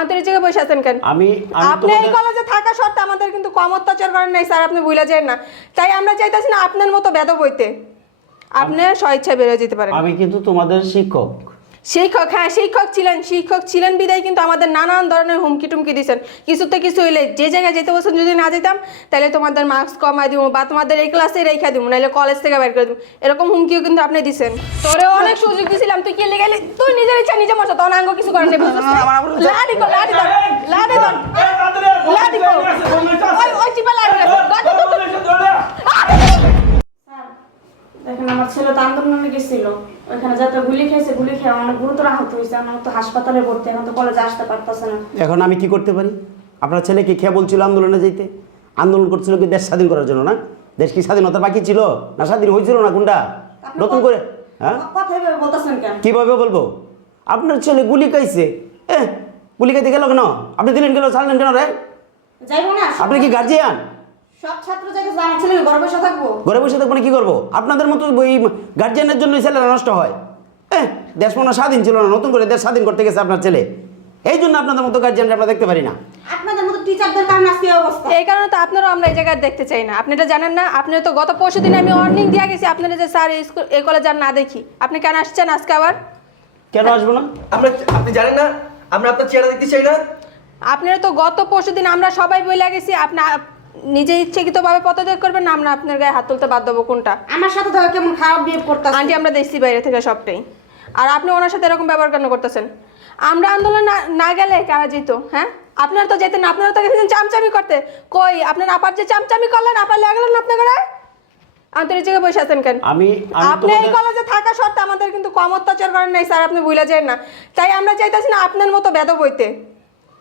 আন্তরিক জায়গায় বসে আছেন কেন? আমি আপনি এই কলেজে থাকা সত্ত্বে আমাদের কিন্তু কম অত্যাচার করেন নাই স্যার আপনি ভুলে যান না। তাই আমরা চাইতেছি না আপনার মতো বেদ বইতে আপনি স্বেচ্ছায় বেরোয় যেতে পারেন। আমি কিন্তু তোমাদের শিক্ষক। শিক্ষক হ্যাঁ শিক্ষক ছিলেন শিক্ষক ছিলেন বিদায় কিন্তু আমাদের নানান ধরনের হুমকি টুমকি দিয়েছেন কিছুতে কিছু হইলে যে জায়গায় যেতে বসেন যদি না যেতাম তাহলে তোমাদের মার্কস কমাই দিব বা তোমাদের এই ক্লাসে রেখে দিব নাহলে কলেজ থেকে বের করে দিব এরকম হুমকিও কিন্তু আপনি দিছেন তোরে অনেক সুযোগ দিছিলাম তুই কি লেগে তুই নিজের ইচ্ছা নিজে মরছ তখন আঙ্গ কিছু করেন লাডি কর লাডি ধর লাডি ধর লাডি কর ওই ওই চিপা লাডি দেখেন আমার ছেলে তো আন্দোলনে গেছিল। ওইখানে যাতে গুলি খেয়েছে গুলি খেয়ে অনেক গুরুতর আহত হয়েছে। আমার তো হাসপাতালে ভর্তি এখন তো কলেজে আসতে পারতেছে না। এখন আমি কি করতে পারি? আপনার ছেলে কি খেয়ে বলছিল আন্দোলনে যেতে আন্দোলন করছিল কি দেশ স্বাধীন করার জন্য না? দেশ কি স্বাধীনতা বাকি ছিল? না স্বাধীন হয়েছিল না কোনটা? নতুন করে হ্যাঁ? কীভাবে বলব? আপনার ছেলে গুলি খাইছে এ গুলি খাইতে গেল কেন? আপনি দিলেন কেন ছাড়লেন কেন রে? আপনি কি গার্জিয়ান সব ছাত্র যাইতে আমার ছেলে ঘরে বসে থাকব। ঘরে বসে থাকব না কি করব? আপনাদের মতো ওই গার্জিয়ানের জন্য ছেলেরা নষ্ট হয়। হ্যাঁ দেশ মনে স্বাধীন ছিল না নতুন করে দেশ স্বাধীন করতে গেছে আপনার ছেলে। এই জন্য আপনাদের মতো গার্জিয়ানরা আমরা দেখতে পারি না। আপনাদের মতো টিচারদের কারণে আজকে অবস্থা। এই কারণে তো আপনারও আমরা এই জায়গায় দেখতে চাই না। আপনি এটা জানেন না? আপনি তো গত পরশু দিন আমি দিয়ে গেছি আপনারা যে স্যার এই স্কুল এই কলেজ আর না দেখি। আপনি কেন আসছেন আজকে আবার? কেন আসব না? আমরা আপনি জানেন না? আমরা আপনার চেহারা দেখতে চাই না? আপনারা তো গত পরশু দিন আমরা সবাই বলে গেছি আপনি আপ- নিজে ইচ্ছাকৃতভাবে পদত্যাগ করবেন না আমরা আপনার গায়ে হাত তুলতে বাধ্য হব কোনটা? আমার সাথে ধরো কেমন খারাপ বিহেভ করতেছে আন্টি আমরা দেখছি বাইরে থেকে সবটাই। আর আপনি ওনার সাথে এরকম ব্যবহার কেন করতেছেন? আমরা আন্দোলন না- না গেলে কারা যেত হ্যাঁ? আপনারা তো যেতেন না, আপনারা তো গেছেন চামচামি করতে। কই আপনার আপার যে চামচামি করলেন আপার লেগেলেন না আপনার ঘরে? আন্তরিক জায়গায় বসে আছেন কেন? আমি আমি আপনি এই তোমাদের- কলেজে থাকা সত্ত্বে আমাদের কিন্তু কম অত্যাচার করেন নাই স্যার আপনি ভুলে যান না। তাই আমরা চাইতেছি না আপনার মতো বেদব হইতে।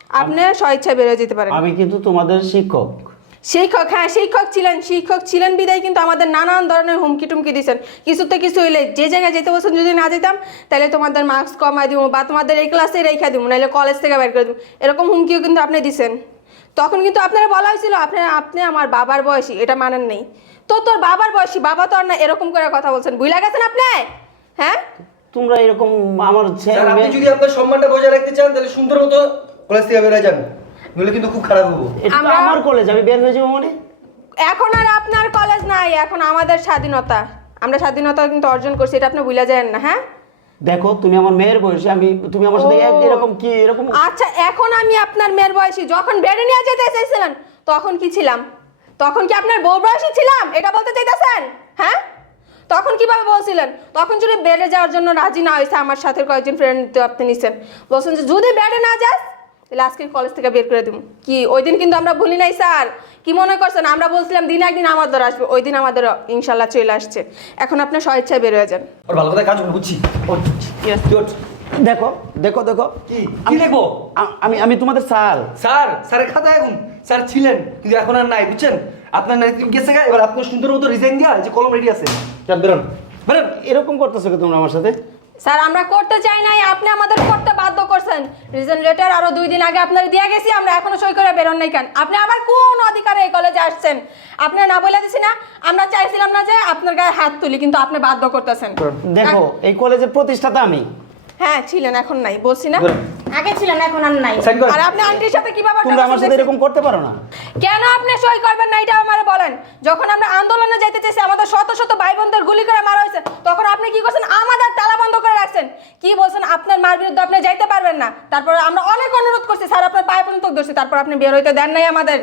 আপনি স্বেচ্ছায় বেরোয় যেতে পারেন। আমি কিন্তু তোমাদের শিক্ষক। শিক্ষক হ্যাঁ শিক্ষক ছিলেন শিক্ষক ছিলেন বিদায় কিন্তু আমাদের নানান ধরনের হুমকি টুমকি দিয়েছেন। কিছুতে কিছু হইলে যে জায়গায় যেতে বলছেন যদি না যেতাম তাহলে তোমাদের মার্কস কমাই দিব বা তোমাদের এই ক্লাসে রেখে দিব নাহলে কলেজ থেকে বের করে দিব এরকম হুমকিও কিন্তু আপনি দিছেন। তখন কিন্তু আপনারা বলা হয়েছিল আপনি আপনি আমার বাবার বয়সী এটা মানেন নেই। তো তোর বাবার বয়সী বাবা তো আর না এরকম করে কথা বলছেন। বুঝলা গেছেন আপনি? হ্যাঁ? তোমরা এরকম আমার আপনি যদি আপনার সম্মানটা বজায় রাখতে চান তাহলে সুন্দর মতো কলেজ থেকে বেরোয় যান। নইলে কিন্তু খুব খারাপ হব। এটা তো আমরা- আমার কলেজ আমি বের হয়ে যাব মানে? এখন আর আপনার কলেজ নাই এখন আমাদের স্বাধীনতা। আমরা স্বাধীনতা কিন্তু অর্জন করছি এটা আপনি ভুলে যান না হ্যাঁ? দেখো তুমি আমার মেয়ের বয়সী আমি তুমি আমার সাথে এক- এরকম কি এরকম আচ্ছা এখন আমি আপনার মেয়ের বয়সী যখন বেড়ে নিয়ে যেতে চাইছিলেন তখন কি ছিলাম? তখন কি আপনার বউ বয়সী ছিলাম? এটা বলতে চাইতেছেন? হ্যাঁ? তখন কীভাবে বলছিলেন? তখন যদি বেড়ে যাওয়ার জন্য রাজি না হয়েছে আমার সাথে কয়েকজন ফ্রেন্ড আপনি নিছেন। বলছেন যে যদি বেড়ে না যাস তাহলে আজকে কলেজ থেকে বের করে দিব। কি ওই দিন কিন্তু আমরা ভুলি নাই স্যার। কি মনে করছেন? আমরা বলছিলাম দিন একদিন আমার আমাদের আসবে। ওই দিন আমাদের ইনশাল্লাহ চলে আসছে। এখন আপনার স্বেচ্ছায় বের হয়ে যান। আর ভালো কথা কাজ বুঝছি। দেখো দেখো দেখো। কি? কি লিখব আমি আমি তোমাদের স্যার। স্যার স্যারের খাতায় এখন স্যার ছিলেন কিন্তু এখন আর নাই বুঝছেন? আপনার নাই গেছে গা, এবার আপনার সুন্দর মতো রিজাইন দিয়া যে কলম রেডি আছে। বেরোন। বেরোন। এরকম করতেছো কি তোমরা আমার সাথে? স্যার আমরা করতে চাই নাই আপনি আমাদের করছেন রিজন লেটার আরও দুই দিন আগে আপনার দিয়ে গেছি আমরা এখনও সই করে বেরোন নাই কেন? আপনি আবার কোন অধিকারে এই কলেজে আসছেন? আপনি না বলে দিছি না আমরা চাইছিলাম না যে আপনার গায়ে হাত তুলি কিন্তু আপনি বাধ্য করতেছেন। দেখো এই কলেজের প্রতিষ্ঠাতা আমি। হ্যাঁ ছিলেন এখন নাই বলছি না। আগে ছিলেন এখন আর নাই। সাইন আর আপনি আন্টির সাথে কীভাবে তোমরা আমার সাথে এরকম করতে পারো না। কেন আপনি সই করবেন না এটা আমারে বলেন। যখন আমরা আন্দোলনে যেতে চাইছি আমাদের শত শত ভাই বোনদের গুলি করে মারা হয়েছে তখন আপনি কি করছেন? আমাদের তালা বন্ধ করে রাখছেন কি বলছেন? আপনার মার বিরুদ্ধে আপনি যাইতে পারবেন না। তারপর আমরা অনেক অনুরোধ করছি স্যার আপনার পায়ে পর্যন্ত ধরছি। তারপর আপনি বের হইতে দেন নাই আমাদের।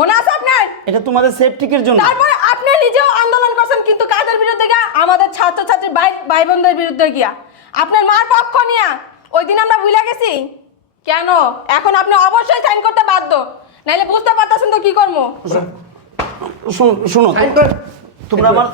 মনে আছে আপনার? এটা তোমাদের সেফটিকের জন্য। তারপরে আপনি নিজেও আন্দোলন করছেন কিন্তু কাদের বিরুদ্ধে গিয়া? আমাদের ছাত্রছাত্রী ভাই ভাই বোনদের বিরুদ্ধে গিয়া। আপনার মার পক্ষ নিয়া। ওই দিন আমরা ভুলে গেছি। কেন? এখন আপনি অবশ্যই সাইন করতে বাধ্য। নাইলে বুঝতে পারতেছেন তো কি করব? শোনো তোমরা আমার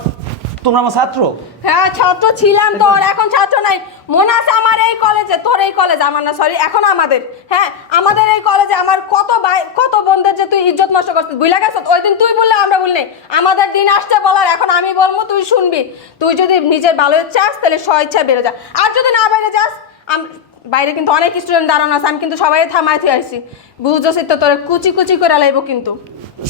তোমরা আমার ছাত্র? হ্যাঁ ছাত্র ছিলাম তোর এখন ছাত্র নাই। মনে আছে আমার এই কলেজে তোর এই কলেজ আমার না সরি এখন আমাদের। হ্যাঁ আমাদের এই কলেজে আমার কত ভাই, কত বন্ধুদের যে তুই ইজ্জত নষ্ট করছিস বুঝলা গেছ ওই দিন তুই বললে আমরা বললি আমাদের দিন আসছে বলার, এখন আমি বলব, তুই শুনবি। তুই যদি নিজের ভালো চাস তাহলে স্বেচ্ছা বেরো যা। আর যদি না বাইরে যাস বাইরে কিন্তু অনেক স্টুডেন্ট দাঁড়ানো আছে আমি কিন্তু সবাই থামাই থুয়ে আসছি। বুঝছি তো তোর কুচি কুচি করে লাইব কিন্তু।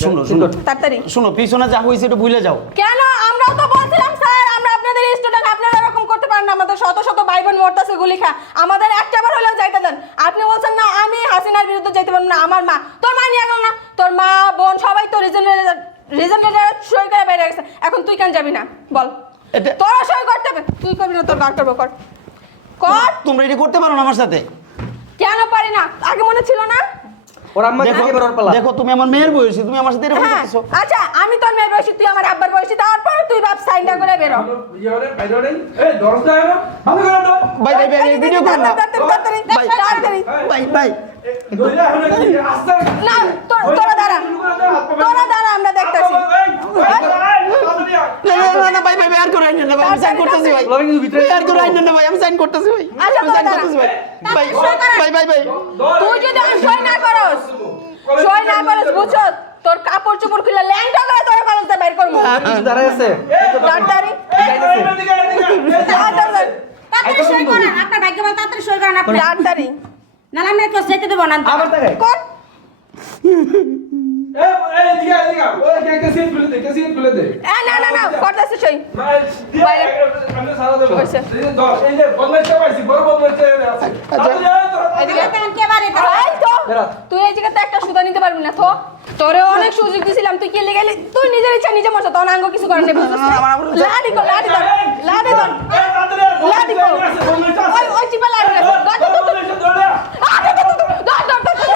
শোনো শোনো। তাড়াতাড়ি। শুনো পিছনে যা হয়েছে একটু ভুলে যাও। কেন? আমরাও তো বলছিলাম স্যার আমরা আপনাদের স্টুডেন্ট আপনারা এরকম করতে পারেন না। আমাদের শত শত ভাই বোন মরতেছে গুলি খা আমাদের একটা বার হলেও যাইতে দেন। আপনি বলছেন না আমি হাসিনার বিরুদ্ধে যাইতে পারব না আমার মা। তোর মা নিয়ে গেল না। তোর মা বোন সবাই তো রিজেনারেটর রিজেনারেটর সই করে বাইরে গেছে। এখন তুই কেন যাবি না? বল। তোরা সই করতে হবে। তুই করবি না তোর বার করব কর। কর। তোমরা এটা করতে পারো না আমার সাথে। কেন পারি না? আগে মনে ছিল না? ওর আম্মা দেখো বেরোর পালা। দেখো তুমি আমার মেয়ের বয়সী তুমি আমার সাথে এরকম হ্যাঁ করতেছো। আচ্ছা আমি তোর মেয়ের বয়সী তুই আমার আব্বার বয়সী তারপর তুই বাপ সাইনটা করে বেরো ভাই ভাই ভাই ভিডিও করো না। ভাই, তাড়াতাড়ি। ভাই ভাই না তোরা দাঁড়া। তোরা দাঁড়া আমরা দেখতেছি। না না না, না ভাই ভাই আর করে আইন না ভাই আমি সাইন করতেছি ভাই। আর করে আইন না ভাই আমি সাইন করতেছি ভাই। আচ্ছা, আমি সাইন করতেছি ভাই। ভাই ভাই ভাই ভাই। তুই যদি আমি সই না করস সই না করস বুঝছ? তোর কাপড় চোপড় খুলে ল্যাংটা করে তোর কলেজে বের করব। দাঁড়ায় আছে? তাড়াতাড়ি তাড়াতাড়ি সই করেন আপনার ভাগ্য ভালো তাড়াতাড়ি সই করেন আপনি। তাড়াতাড়ি। নাহলে আমি কেউ যেতে দেবো না আবার কর। তুই এই জায়গাতে একটা সুতা নিতে পারবি না তো তোরে অনেক সুযোগ দিছিলাম তুই কেলে লেগে তুই নিজের ইচ্ছা নিজে মরছ তখন আঙ্গ কিছু করার নেই লাডি কর লাডি ধর লাডি ধর লাডি কর। ওই ওই চিপা লাডি ধর